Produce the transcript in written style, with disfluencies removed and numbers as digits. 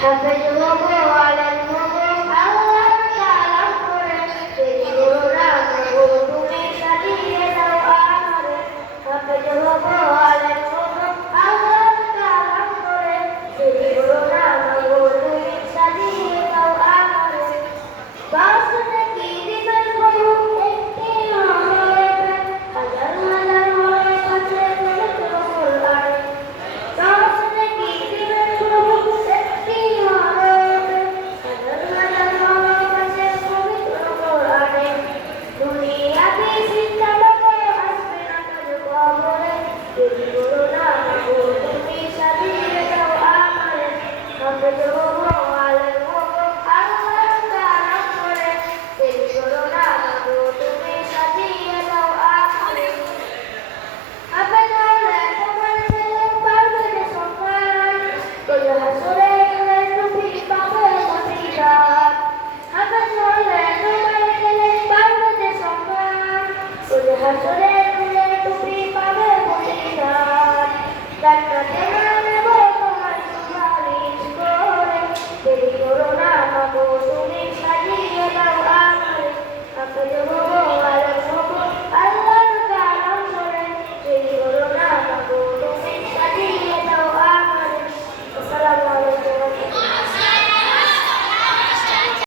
হাফেজ হব আলেম হব আল্লাহ তাআলা করে দেরি করো না গো তুমি চালিয়ে দাও আমারে হাফেজ হব আলেম